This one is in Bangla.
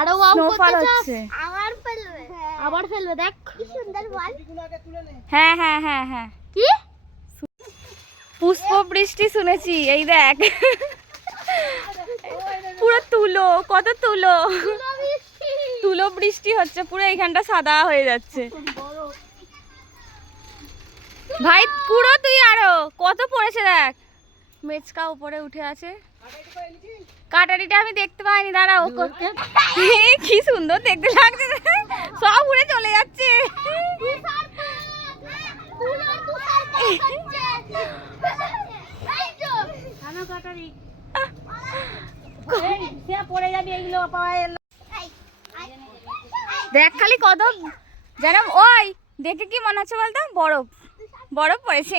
আরে ওয়াও স্নোফল করতে হচ্ছে। আবার ফেলবে দেখ কি সুন্দর বল। হ্যাঁ হ্যাঁ হ্যাঁ হ্যাঁ, কি পুষ্প বৃষ্টি শুনেছি, এই দেখ পুরো তুলো, কত তুলো, তুলো বৃষ্টি হচ্ছে, পুরো এইখানটা সাদা হয়ে যাচ্ছে। ভাই পুরো তুই আরো কত পড়েছে দেখ, মেচকা উপরে উঠে আছে। কাটারিটা আমি দেখতে পাইনি, দাঁড়াও। কি সুন্দর দেখতে লাগছে, সব উড়ে চলে যাচ্ছে। দেখ খালি কত যেন, ওই দেখে কি মনে হচ্ছে বলতো, বরফ বরফ পড়েছে।